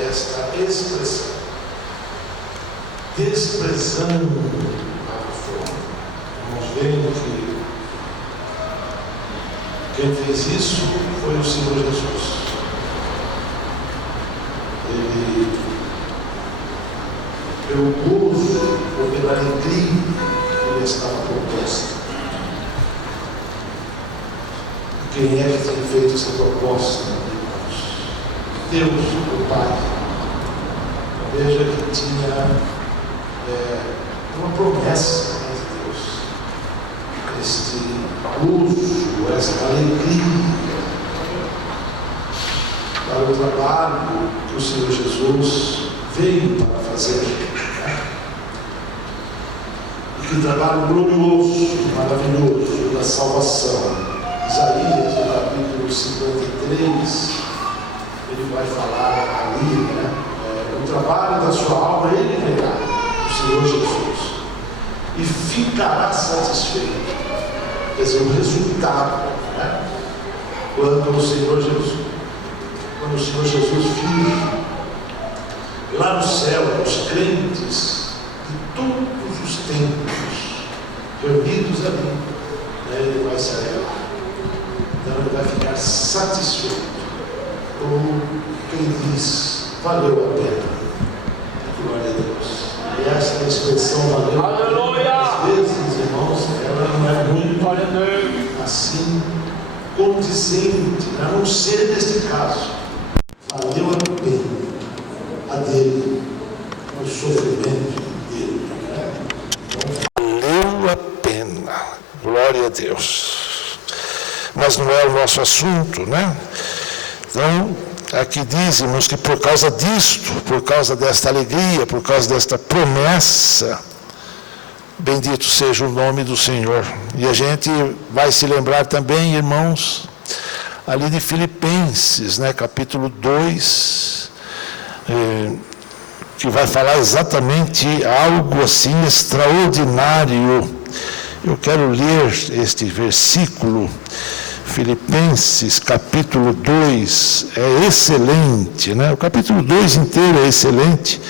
aparece esta expressão, desprezando a fome. Vamos ver que quem fez isso foi o Senhor Jesus. Ele, pelo gozo ou pela alegria que ele estava proposta. Quem é que tem feito essa proposta, irmãos? Deus, o Pai. Veja que tinha uma promessa de Deus. Este gozo, esta alegria para o trabalho que o Senhor Jesus veio para fazer. E que trabalho glorioso, maravilhoso da salvação. Isaías, no capítulo 53, ele vai falar ali, o trabalho da sua alma ele verá, o Senhor Jesus, e ficará satisfeito. Quer dizer, o resultado, quando o Senhor Jesus vir lá no céu, os crentes de todos os tempos reunidos ali, ele vai se revelar. Então ele vai ficar satisfeito, como quem diz, valeu a pena. Glória a Deus. E essa expressão valeu a pena, às vezes, irmãos, ela não é muito assim condizente, a não ser neste caso. Valeu a pena a dele, o sofrimento dele. Valeu a pena. Glória a Deus. Mas não é o nosso assunto, né? Então, aqui dizemos que por causa disto, por causa desta alegria, por causa desta promessa, bendito seja o nome do Senhor. E a gente vai se lembrar também, irmãos, ali de Filipenses, né? Capítulo 2, que vai falar exatamente algo assim extraordinário. Eu quero ler este versículo. Filipenses, capítulo 2, é excelente, né? O capítulo 2 inteiro é excelente,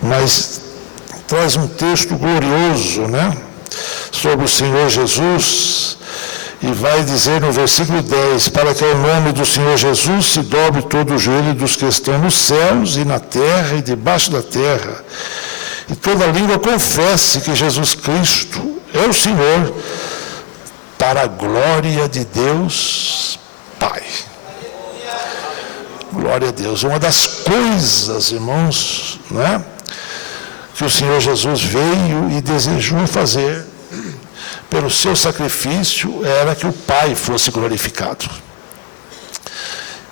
mas traz um texto glorioso, né? Sobre o Senhor Jesus, e vai dizer no versículo 10, para que ao nome do Senhor Jesus se dobre todo o joelho dos que estão nos céus e na terra e debaixo da terra, e toda língua confesse que Jesus Cristo é o Senhor, para a glória de Deus Pai. Glória a Deus. Uma das coisas, irmãos, né, que o Senhor Jesus veio e desejou fazer pelo seu sacrifício era que o Pai fosse glorificado.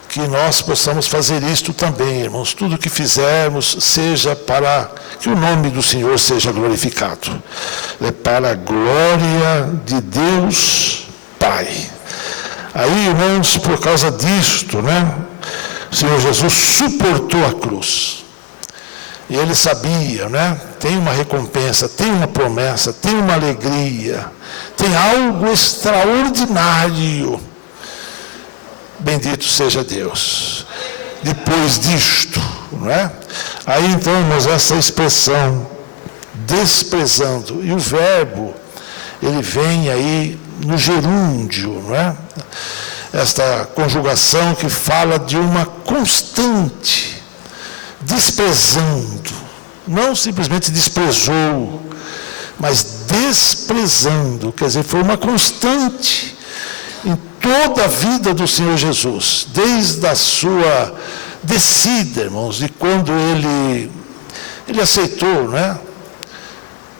Que nós possamos fazer isto também, irmãos. Tudo que fizermos seja para que o nome do Senhor seja glorificado. É para a glória de Deus Pai. Aí, irmãos, por causa disto, né? O Senhor Jesus suportou a cruz. E ele sabia, né? Tem uma recompensa, tem uma promessa, tem uma alegria, tem algo extraordinário. Bendito seja Deus. Depois disto, não é? Aí então, irmãos, essa expressão, desprezando, e o verbo, ele vem aí no gerúndio, não é? Esta conjugação que fala de uma constante, desprezando, não simplesmente desprezou, mas desprezando, quer dizer, foi uma constante em toda a vida do Senhor Jesus, desde a sua descida, irmãos, de quando ele aceitou, né,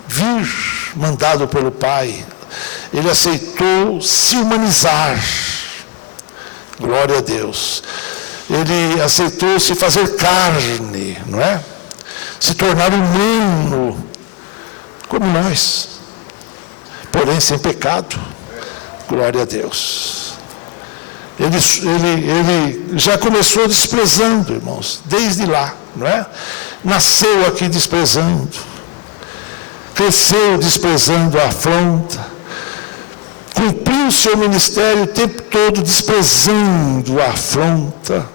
vir mandado pelo Pai, ele aceitou se humanizar, glória a Deus, ele aceitou se fazer carne, não é? Se tornar humano, como nós, porém sem pecado. Glória a Deus. Ele já começou desprezando, irmãos, desde lá, não é? Nasceu aqui desprezando, cresceu desprezando a afronta, cumpriu o seu ministério o tempo todo desprezando a afronta,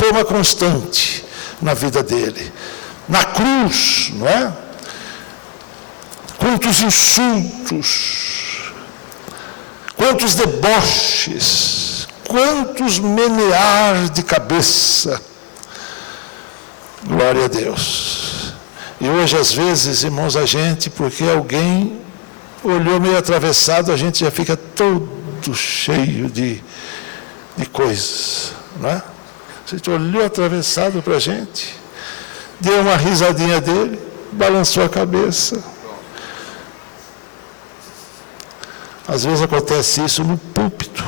foi uma constante na vida dele. Na cruz, não é? Quantos insultos, quantos deboches, quantos menear de cabeça. Glória a Deus. E hoje, às vezes, irmãos, a gente, porque alguém olhou meio atravessado, a gente já fica todo cheio de coisas, não é? A gente olhou atravessado para a gente, deu uma risadinha dele, balançou a cabeça. Às vezes acontece isso no púlpito.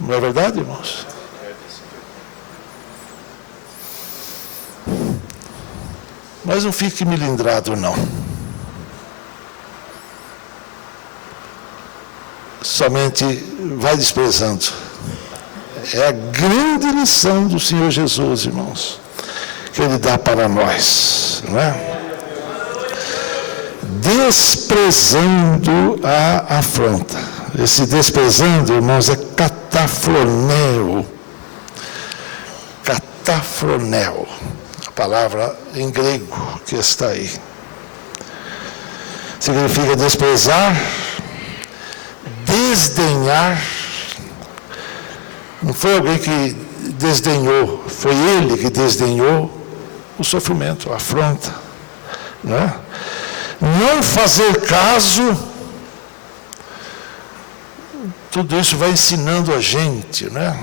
Não é verdade, irmãos? Mas não fique melindrado, não. Somente vai desprezando. É a grande lição do Senhor Jesus, irmãos, que Ele dá para nós, não é? Desprezando a afronta. Esse desprezando, irmãos, é catafroneo. Catafroneo. A palavra em grego que está aí. Significa desprezar, desdenhar. Não foi alguém que desdenhou, foi ele que desdenhou o sofrimento, a afronta, não é? Não fazer caso, tudo isso vai ensinando a gente, né?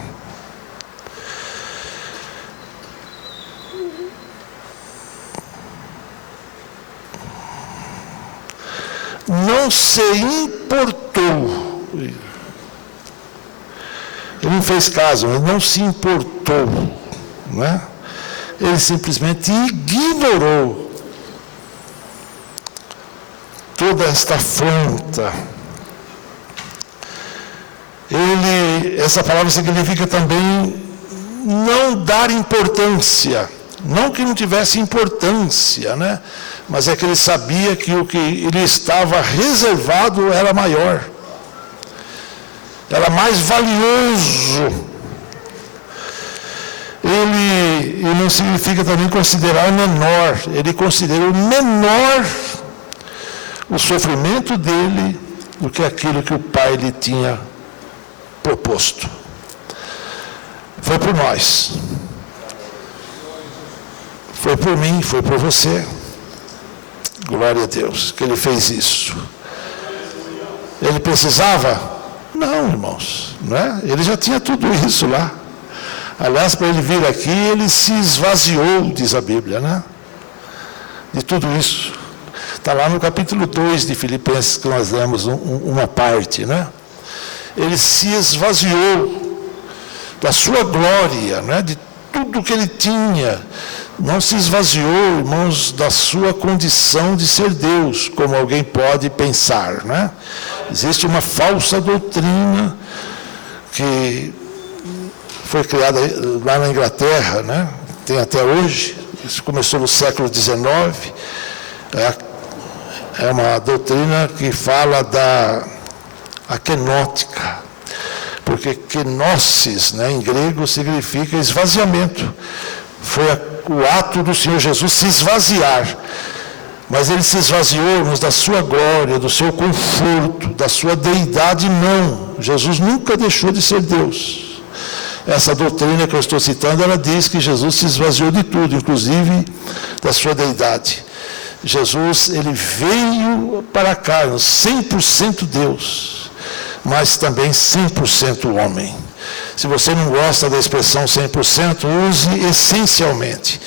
Não se importou. Ele não fez caso, ele não se importou, né? Ele simplesmente ignorou toda esta afronta. Essa palavra significa também não dar importância. Não que não tivesse importância, né? Mas é que ele sabia que o que ele estava reservado era maior. Era mais valioso. Ele não significa também considerar o menor. Ele considerou menor o sofrimento dele do que aquilo que o Pai lhe tinha proposto. Foi por nós. Foi por mim, foi por você. Glória a Deus, que Ele fez isso. Ele precisava? Não, irmãos, não é? Ele já tinha tudo isso lá. Aliás, para ele vir aqui, ele se esvaziou, diz a Bíblia, né? De tudo isso. Está lá no capítulo 2 de Filipenses, que nós lemos uma parte, né? Ele se esvaziou da sua glória, né? De tudo que ele tinha. Não se esvaziou, irmãos, da sua condição de ser Deus, como alguém pode pensar, né? Existe uma falsa doutrina que foi criada lá na Inglaterra, né? Tem até hoje, isso começou no século XIX, é uma doutrina que fala da akenótica, porque kenosis, né, em grego, significa esvaziamento. Foi o ato do Senhor Jesus se esvaziar. Mas ele se esvaziou, irmãos, da sua glória, do seu conforto, da sua deidade, não. Jesus nunca deixou de ser Deus. Essa doutrina que eu estou citando, ela diz que Jesus se esvaziou de tudo, inclusive da sua deidade. Jesus, ele veio para cá, 100% Deus, mas também 100% homem. Se você não gosta da expressão 100%, use essencialmente.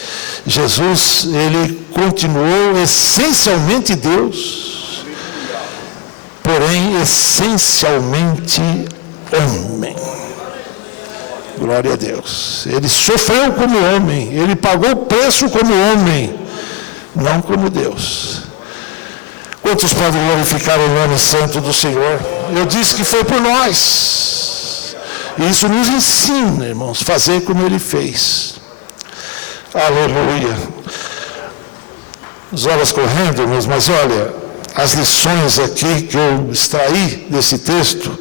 Jesus, ele continuou essencialmente Deus, porém essencialmente homem. Glória a Deus. Ele sofreu como homem, ele pagou o preço como homem, não como Deus. Quantos podem glorificar o nome santo do Senhor? Eu disse que foi por nós. E isso nos ensina, irmãos, fazer como ele fez. Aleluia. As horas correndo, irmãos, mas olha, as lições aqui que eu extraí desse texto,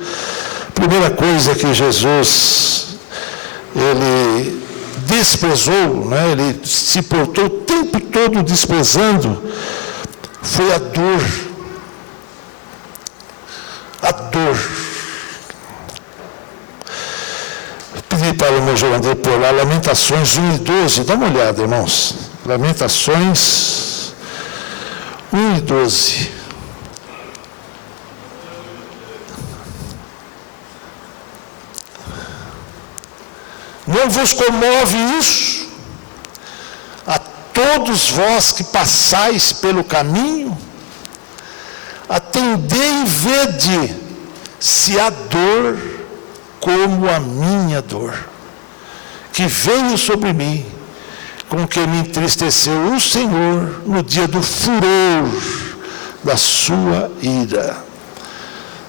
a primeira coisa que Jesus, ele desprezou, né? Ele se portou o tempo todo desprezando, foi a dor. A dor. Pedi para o meu Jurandir por lá, Lamentações 1 e 12, dá uma olhada, irmãos. Lamentações 1 e 12. Não vos comove isso? A todos vós que passais pelo caminho, atendei e vede se há dor como a minha dor, que veio sobre mim, com que me entristeceu o Senhor no dia do furor da sua ira.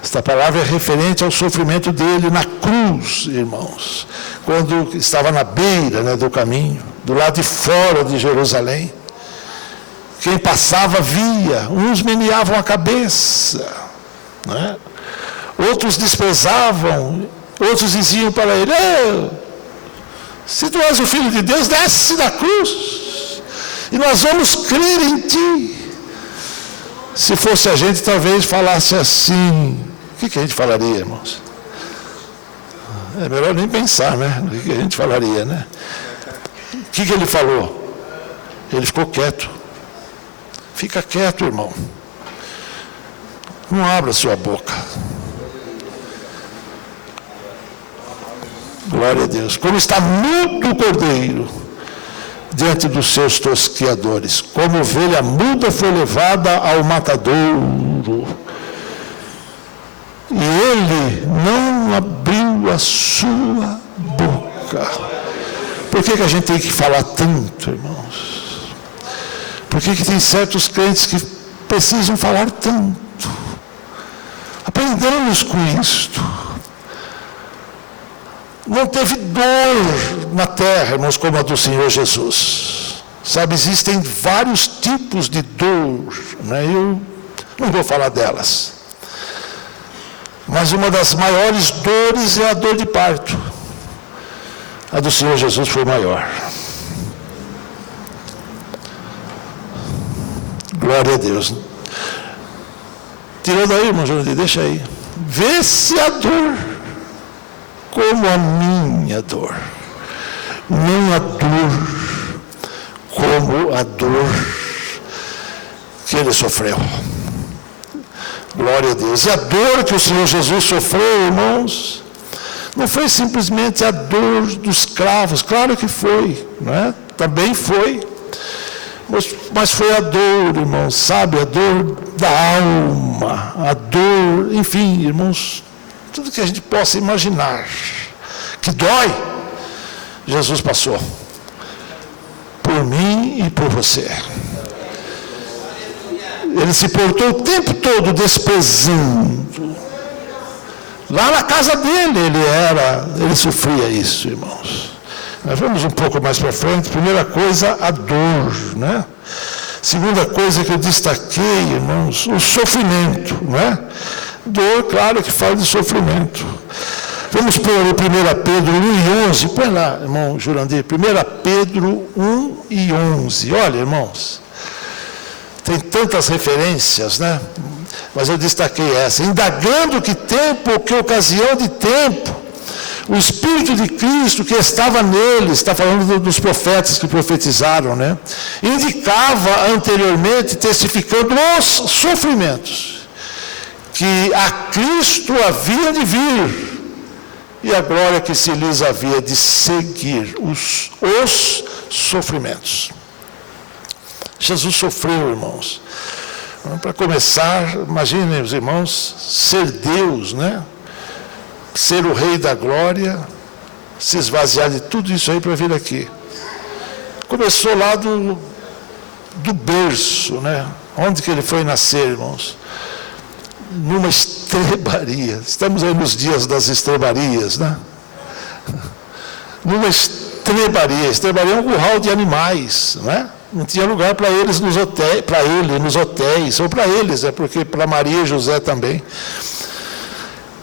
Esta palavra é referente ao sofrimento dele na cruz, irmãos, quando estava na beira, né, do caminho, do lado de fora de Jerusalém. Quem passava via, uns meneavam a cabeça, né? Outros desprezavam, outros diziam para ele: se tu és o Filho de Deus, desce da cruz, e nós vamos crer em ti. Se fosse a gente, talvez falasse assim. O que a gente falaria, irmãos? É melhor nem pensar, né? O que a gente falaria, né? O que ele falou? Ele ficou quieto. Fica quieto, irmão. Não abra sua boca. Glória a Deus. Como está mudo o cordeiro diante dos seus tosqueadores. Como ovelha muda foi levada ao matadouro. E ele não abriu a sua boca. Por que a gente tem que falar tanto, irmãos? Por que tem certos crentes que precisam falar tanto? Aprendamos com isto. Não teve dor na terra, irmãos, como a do Senhor Jesus. Sabe, existem vários tipos de dor, né? Eu não vou falar delas. Mas uma das maiores dores é a dor de parto. A do Senhor Jesus foi maior. Glória a Deus. Tirou daí, irmão Jurandir, deixa aí. Vê se a dor como a minha dor. Não a dor como a dor que ele sofreu. Glória a Deus. E a dor que o Senhor Jesus sofreu, irmãos, não foi simplesmente a dor dos escravos, claro que foi, não é? Também foi, mas foi a dor, irmãos, sabe, a dor da alma, a dor, enfim, irmãos, tudo que a gente possa imaginar, que dói, Jesus passou, por mim e por você. Ele se portou o tempo todo desprezando. Lá na casa dele, ele sofria isso, irmãos. Nós vamos um pouco mais para frente. Primeira coisa, a dor, né? Segunda coisa que eu destaquei, irmãos, o sofrimento, né? Dor, claro que fala de sofrimento. Vamos pôr o 1 Pedro 1 e 11. Põe lá, irmão Jurandir. 1 Pedro 1 e 11. Olha, irmãos. Tem tantas referências, né? Mas eu destaquei essa. Indagando que tempo ou que ocasião de tempo, o Espírito de Cristo que estava neles, está falando dos profetas que profetizaram, né? Indicava anteriormente, testificando os sofrimentos, que a Cristo havia de vir, e a glória que se lhes havia de seguir, os sofrimentos. Jesus sofreu, irmãos. Para começar, imaginem os irmãos, ser Deus, né? Ser o Rei da Glória, se esvaziar de tudo isso aí para vir aqui. Começou lá do berço, né? Onde que ele foi nascer, irmãos? Numa estrebaria. Estamos aí nos dias das estrebarias, né? Numa estrebaria. Estrebaria é um curral de animais, né? Não tinha lugar para eles nos hotéis, para ele nos hotéis, ou para eles, porque para Maria e José também.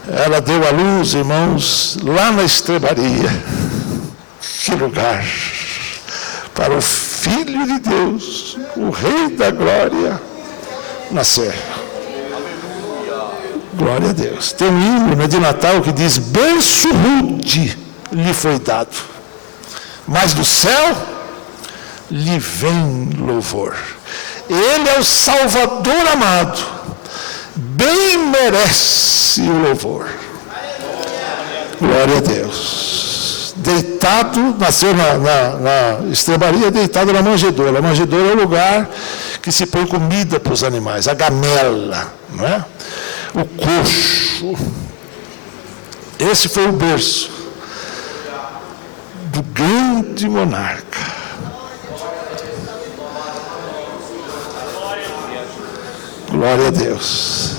Ela deu à luz, irmãos, lá na estrebaria. Que lugar para o Filho de Deus, o Rei da Glória, nascer. Glória a Deus. Tem um hino de Natal que diz: berço rude lhe foi dado, mas do céu lhe vem louvor. Ele é o Salvador amado, bem merece o louvor. Glória a Deus. Deitado, nasceu na estrebaria, deitado na manjedoura. A manjedoura é o lugar que se põe comida para os animais, a gamela, não é? O coxo. Esse foi o berço do grande monarca. Glória a Deus.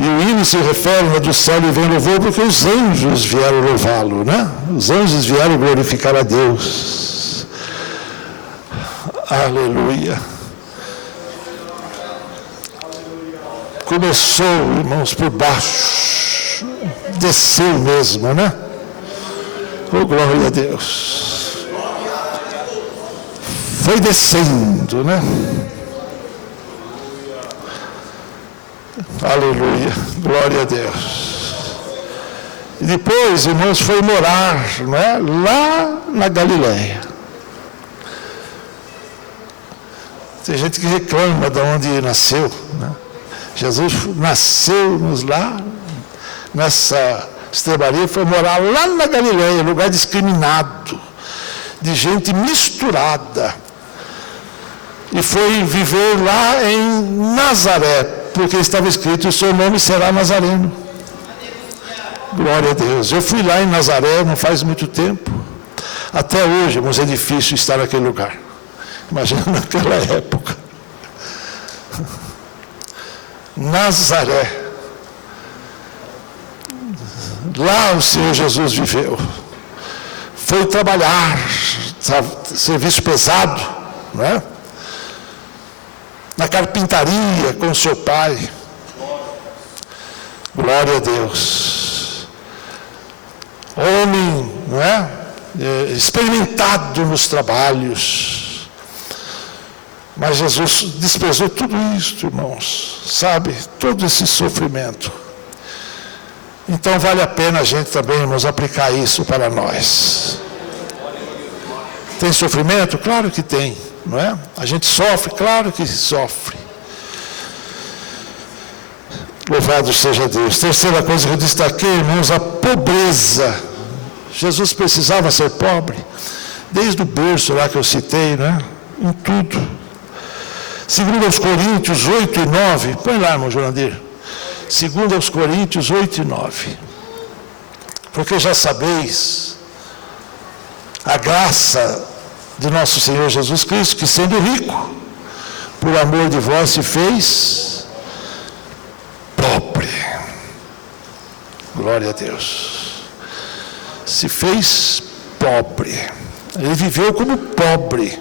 E o hino se refere do céu e vem louvor, porque os anjos vieram louvá-lo, né? Os anjos vieram glorificar a Deus. Aleluia. Começou, irmãos, por baixo, desceu mesmo, né? Oh, glória a Deus. Foi descendo, né? Aleluia, glória a Deus. E depois, irmãos, foi morar, né? Lá na Galileia. Tem gente que reclama de onde nasceu, né? Jesus nasceu lá, nessa estrebaria, foi morar lá na Galileia, lugar discriminado, de gente misturada. E foi viver lá em Nazaré, porque estava escrito: o seu nome será Nazareno. Glória a Deus. Eu fui lá em Nazaré não faz muito tempo. Até hoje, irmãos, é difícil estar naquele lugar. Imagina naquela época. Nazaré. Lá o Senhor Jesus viveu. Foi trabalhar, serviço pesado, não é? Na carpintaria com seu pai. Glória a Deus. Homem, não é? Experimentado nos trabalhos. Mas Jesus desprezou tudo isso, irmãos. Sabe? Todo esse sofrimento. Então vale a pena a gente também, irmãos, aplicar isso para nós. Tem sofrimento? Claro que tem. Não é? A gente sofre, claro que sofre. Louvado seja Deus. Terceira coisa que eu destaquei, irmãos, a pobreza. Jesus precisava ser pobre, desde o berço lá que eu citei, né? Em tudo. Segundo aos Coríntios 8 e 9, põe lá, irmão Jorandir. Segundo aos Coríntios 8 e 9. Porque já sabeis a graça de nosso Senhor Jesus Cristo, que sendo rico, por amor de vós se fez pobre. Glória a Deus. Se fez pobre. Ele viveu como pobre.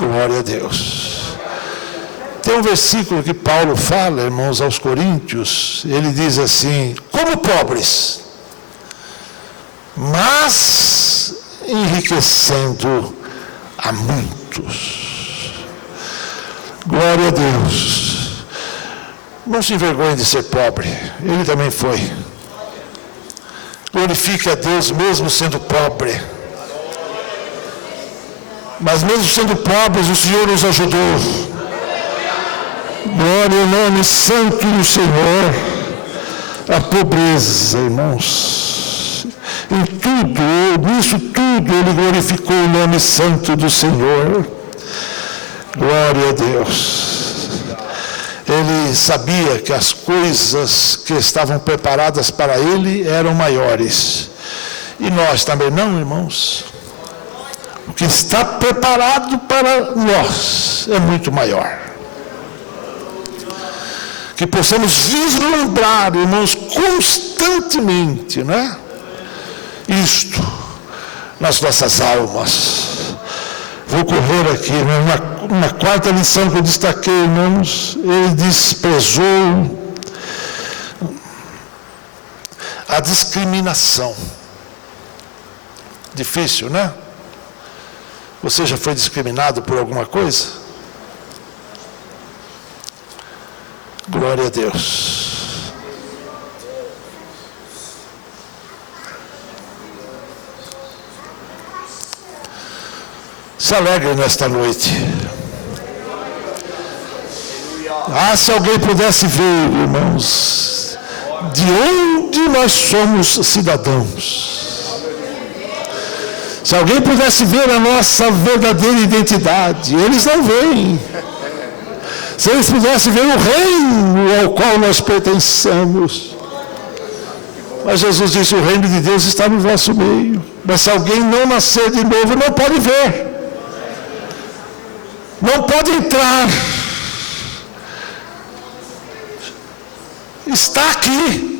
Glória a Deus. Tem um versículo que Paulo fala, irmãos, aos Coríntios. Ele diz assim: como pobres, mas enriquecendo a muitos. Glória a Deus. Não se envergonhe de ser pobre. Ele também foi. Glorifique a Deus mesmo sendo pobre. Mas mesmo sendo pobres, o Senhor nos ajudou. Glória ao nome santo do Senhor. A pobreza, irmãos. Em tudo, nisso tudo, Ele glorificou o nome santo do Senhor. Glória a Deus. Ele sabia que as coisas que estavam preparadas para Ele eram maiores. E nós também não, irmãos? O que está preparado para nós é muito maior. Que possamos vislumbrar, irmãos, constantemente, né? Isto nas nossas almas. Vou correr aqui, né? Uma quarta lição que eu destaquei, irmãos. Ele desprezou a discriminação. Difícil, né? Você já foi discriminado por alguma coisa? Glória a Deus. Se alegre nesta noite. Se alguém pudesse ver, irmãos, de onde nós somos cidadãos. Se alguém pudesse ver a nossa verdadeira identidade, eles não veem. Se eles pudessem ver o reino ao qual nós pertencemos. Mas Jesus disse, o reino de Deus está no vosso meio. Mas se alguém não nascer de novo, não pode ver. Não pode entrar. Está aqui.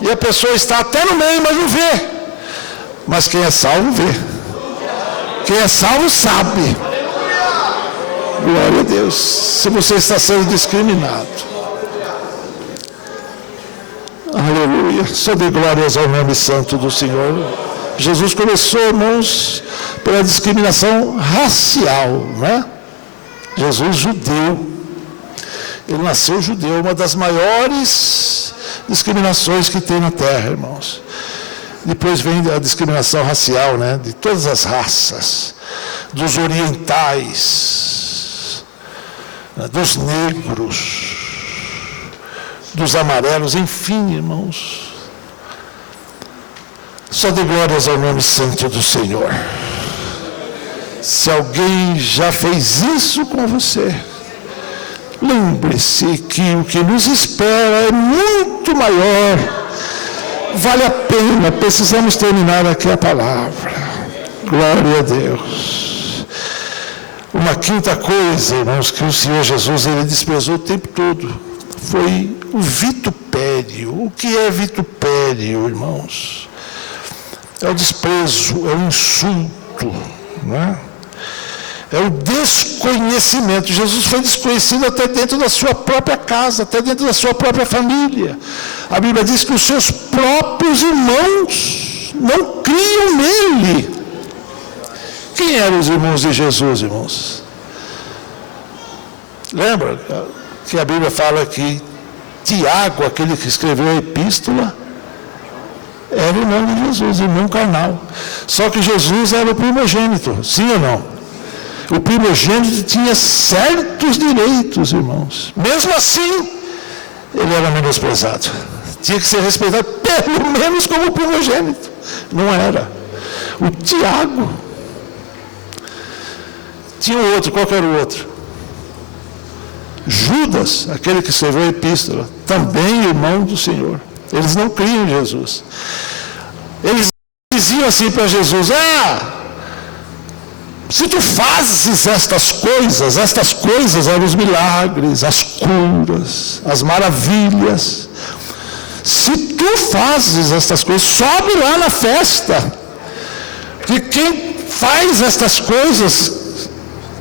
E a pessoa está até no meio, mas não vê. Mas quem é salvo, vê. Quem é salvo, sabe. Glória a Deus. Se você está sendo discriminado. Aleluia. Só dê glórias ao nome santo do Senhor. Jesus começou, irmãos, pela discriminação racial, né? Jesus judeu. Ele nasceu judeu, uma das maiores discriminações que tem na terra, irmãos. Depois vem a discriminação racial, né? De todas as raças, dos orientais, né? Dos negros, dos amarelos, enfim, irmãos. Só dê glórias ao nome santo do Senhor. Se alguém já fez isso com você, lembre-se que o que nos espera é muito maior. Vale a pena, precisamos terminar aqui a palavra. Glória a Deus. Uma quinta coisa, irmãos, que o Senhor Jesus ele desprezou o tempo todo, foi o vitupério. O que é vitupério, irmãos? É o desprezo, é o insulto, não é? É o desconhecimento. Jesus foi desconhecido até dentro da sua própria casa, até dentro da sua própria família. A Bíblia diz que os seus próprios irmãos não criam nele. Quem eram os irmãos de Jesus, irmãos? Lembra que a Bíblia fala que Tiago, aquele que escreveu a epístola, era irmão de Jesus, irmão carnal. Só que Jesus era o primogênito, sim ou não? O primogênito tinha certos direitos, irmãos. Mesmo assim, ele era menosprezado. Tinha que ser respeitado pelo menos como primogênito. Não era. O Tiago. Tinha o outro, qual que era o outro? Judas, aquele que escreveu a epístola, também irmão do Senhor. Eles não criam em Jesus. Eles diziam assim para Jesus, se tu fazes estas coisas eram os milagres, as curas, as maravilhas. Se tu fazes estas coisas, sobe lá na festa. Porque quem faz estas coisas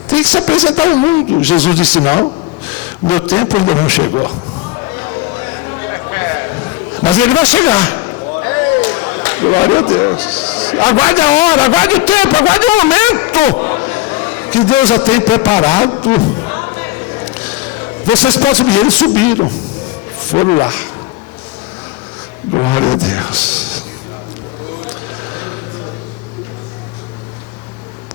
tem que se apresentar ao mundo. Jesus disse, não, meu tempo ainda não chegou. Mas ele vai chegar. Glória a Deus. Aguarde a hora, aguarde o tempo, aguarde o momento que Deus já tem preparado. Vocês podem subir, eles subiram, foram lá. Glória a Deus.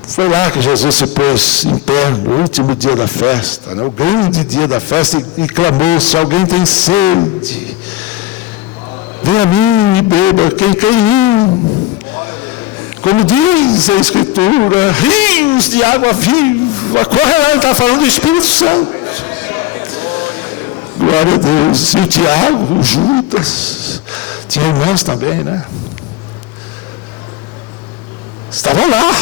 Foi lá que Jesus se pôs em pé no último dia da festa, né? O grande dia da festa, e clamou, se alguém tem sede, venha a mim e beba, quem crê em mim. Como diz a Escritura, rios de água viva, corre lá, ele está falando do Espírito Santo. Glória a Deus. E o Tiago, o Judas, tinha irmãos também, né? Estavam lá.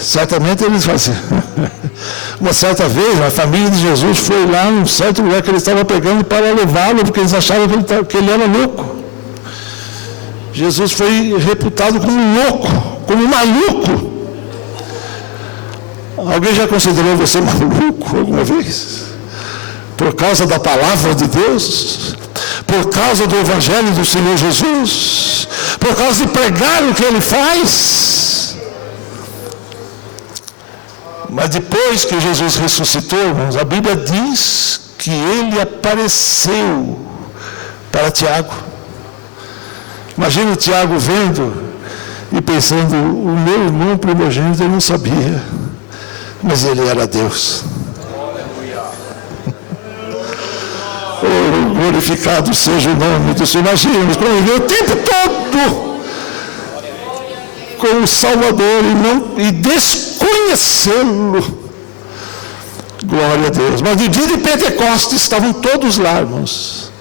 Certamente eles faziam. Uma certa vez, a família de Jesus foi lá num certo lugar que eles estavam pegando para levá-lo, porque eles achavam que ele era louco. Jesus foi reputado como louco, como maluco. Alguém já considerou você maluco alguma vez? Por causa da palavra de Deus? por causa do Evangelho do Senhor Jesus, por causa de pregar o que Ele faz. Mas depois que Jesus ressuscitou, irmãos, a Bíblia diz que Ele apareceu para Tiago. Imagina o Tiago vendo e pensando, o meu irmão primogênito eu não sabia, mas ele era Deus. Oh, glorificado seja o nome do Senhor. Imagina, o tempo todo com o Salvador e desconhecê-lo. Glória a Deus. Mas no dia de Pentecostes estavam todos lá, irmãos,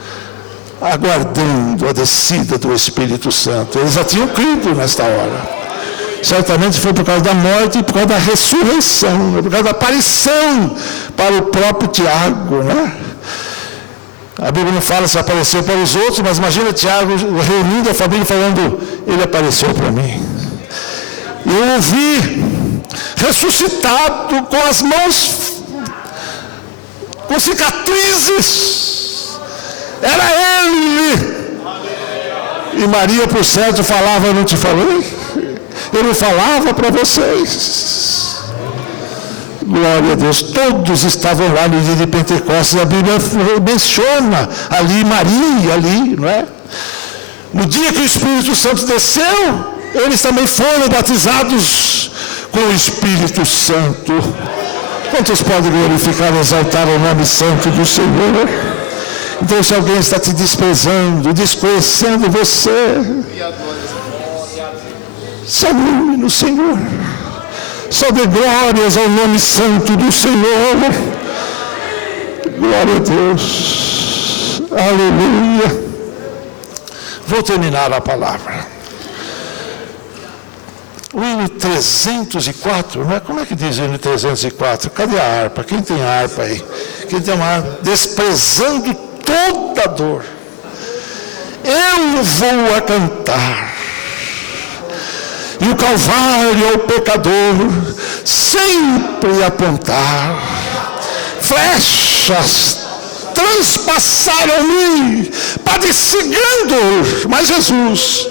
aguardando a descida do Espírito Santo. Eles já tinham crido nesta hora. Certamente foi por causa da morte e por causa da ressurreição, por causa da aparição para o próprio Tiago, né? A Bíblia não fala se apareceu para os outros, mas imagina Tiago reunindo a família falando, ele apareceu para mim. Eu o vi ressuscitado com as mãos com cicatrizes. Era ele. E Maria, por certo, falava, eu não te falei? Eu não falava para vocês. Glória a Deus. Todos estavam lá no dia de Pentecostes. A Bíblia menciona ali Maria, ali, não é? No dia que o Espírito Santo desceu, eles também foram batizados com o Espírito Santo. Quantos podem glorificar e exaltar o nome santo do Senhor? Então, se alguém está te desprezando, desconhecendo você, saúde no Senhor. Só dê glórias ao nome santo do Senhor. Glória a Deus. Aleluia. Vou terminar a palavra. O hino 304, não é? Como é que diz o hino 304? Cadê a harpa? Quem tem harpa aí? Quem tem uma harpa? Desprezando toda dor, eu vou a cantar. E o Calvário ao pecador sempre apontar. Flechas transpassaram-me, padecendo, mas Jesus,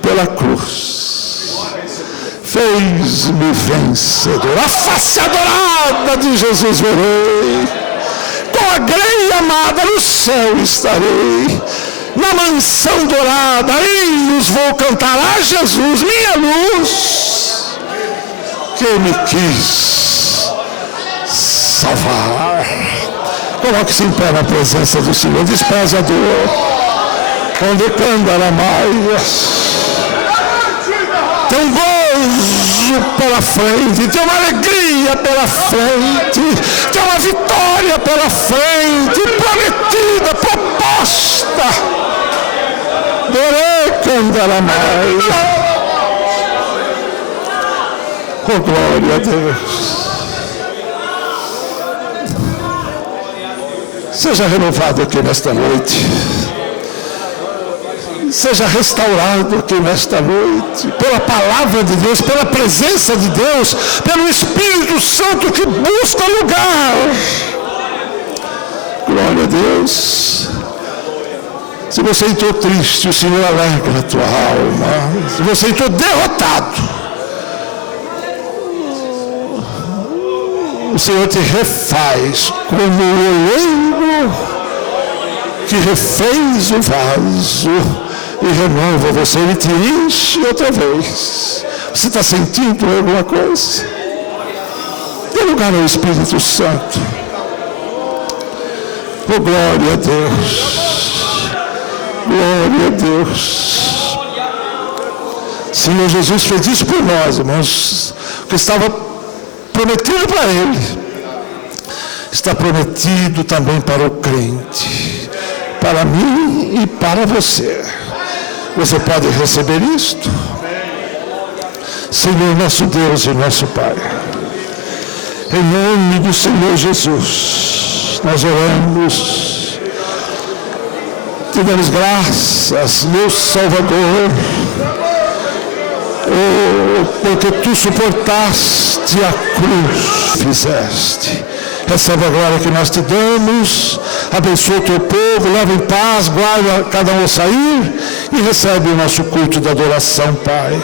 pela cruz, fez-me vencedor. A face adorada de Jesus verei, com a grei amada no céu estarei. Na mansão dourada, hinos vou cantar a Jesus, minha luz, que me quis salvar. Coloque-se em pé na presença do Senhor, despreze a dor, onde canta mais. Tem um gozo pela frente, tem uma alegria pela frente, tem uma vitória pela frente, prometida, proposta. Oh, glória a Deus. Seja renovado aqui nesta noite. Seja restaurado aqui nesta noite. Pela palavra de Deus, pela presença de Deus, pelo Espírito Santo que busca lugar. Glória a Deus. Se você entrou triste, o Senhor alegra a tua alma. Se você entrou derrotado, o Senhor te refaz como o oleiro que refez o vaso e renova você, ele te enche outra vez. Você está sentindo alguma coisa? Dê lugar ao Espírito Santo. Oh, glória a Deus. Glória a Deus. Senhor Jesus fez isso por nós, irmãos. O que estava prometido para Ele está prometido também para o crente, para mim e para você. Você pode receber isto? Senhor nosso Deus e nosso Pai, em nome do Senhor Jesus, nós oramos. Te damos graças, meu Salvador, porque tu suportaste a cruz, fizeste, Recebe a glória que nós te damos, abençoa o teu povo, leva em paz, guarda cada um ao sair e recebe o nosso culto de adoração, Pai.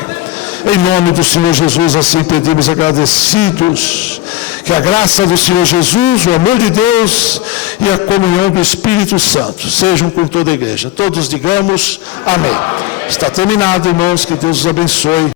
Em nome do Senhor Jesus, assim pedimos agradecidos, que a graça do Senhor Jesus, o amor de Deus e a comunhão do Espírito Santo sejam com toda a igreja. Todos digamos amém. Está terminado, irmãos, que Deus os abençoe.